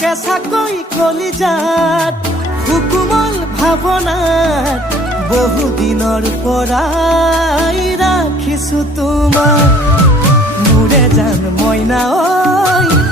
কেঁচাকৈ কলিজাত সুকুমল ভাৱনাত বহুদিনৰ পৰাই ৰাখিছো তোমাক মোৰে জান মইনা ঐ